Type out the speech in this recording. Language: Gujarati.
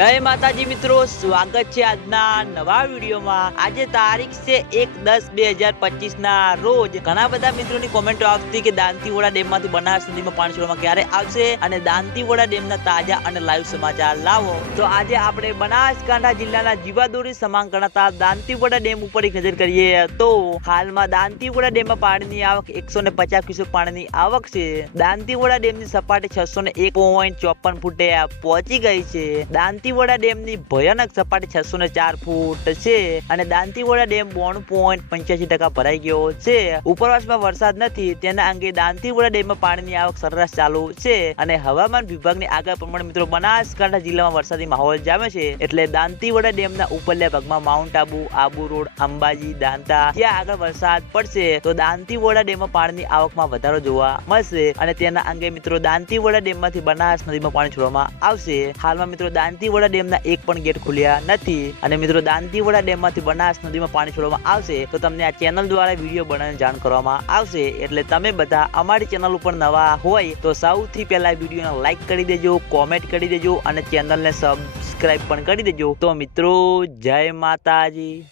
જય માતાજી મિત્રો, સ્વાગત છે આજના નવા વિડીયોમાં. આજે તારીખ છે એક દસ બે હજાર પચીસ ના રોજ. ઘણા બધા મિત્રોની કોમેન્ટો આવતી કે દાંતીવોડા ડેમમાંથી બનાસ નદીમાં પાણી છોડવામાં ક્યારે આવશે? અને દાંતીવોડા ડેમના તાજા અને લાઈવ સમાચાર લાવો. તો આજે આપણે બનાસકાંઠા જિલ્લાના જીવાદોરી સમાન ગણાતા દાંતીવોડા ડેમ ઉપર એક નજર કરીએ તો હાલમાં દાંતીવોડા ડેમમાં પાણીની આવક એકસો ને પચાસ ક્યુસેક પાણીની આવક છે. દાંતીવોડા ડેમની સપાટી છસો ને એક પોઈન્ટ ચોપન ફૂટે પહોંચી ગઈ છે. દાંતીવોડા ડેમની ભયાનક સપાટી છસો ને ચાર ફૂટ છે અને દાંતીવાડા ડેમ બોણું પોઈન્ટ પંચ્યાસી ટકા ભરાઈ ગયો છે. ઉપરવાસમાં વરસાદ નથી, તેના અંગે દાંતીવોડા ડેમમાં પાણીની આવક સરેરાશ ચાલુ છે અને હવામાન વિભાગની આગળ પ્રમાણે મિત્રો બનાસકાંઠા જિલ્લામાં વરસાદી માહોલ જામે છે એટલે દાંતીવોડા ડેમના ઉપરલ્યા ભાગમાં માઉન્ટ આબુ આબુ રોડ, અંબાજી, દાંતા, ત્યાં આગળ વરસાદ પડશે તો દાંતીવોડા ડેમમાં પાણીની આવકમાં વધારો જોવા મળશે અને તેના અંગે મિત્રો દાંતીવોડા ડેમમાંથી બનાસ નદીમાં પાણી છોડવામાં આવશે. હાલમાં મિત્રો દાંતીવોડા ડેમના એક પણ ગેટ ખુલ્યા નથી. અને મિત્રો, દાંતીવાડા ડેમમાંથી બનાસ નદીમાં પાણી છોડવામાં આવશે, તો તમને આ ચેનલ દ્વારા વીડિયો બનાવીને જાણ કરવામાં આવશે. એટલે તમે બધા અમારી ચેનલ ઉપર નવા હોય, તો સૌથી પહેલા વિડીયોને લાઇક કરી દેજો, કોમેન્ટ કરી દેજો, અને ચેનલને સબસ્ક્રાઇબ પણ કરી દેજો. તો મિત્રો, જય માતાજી.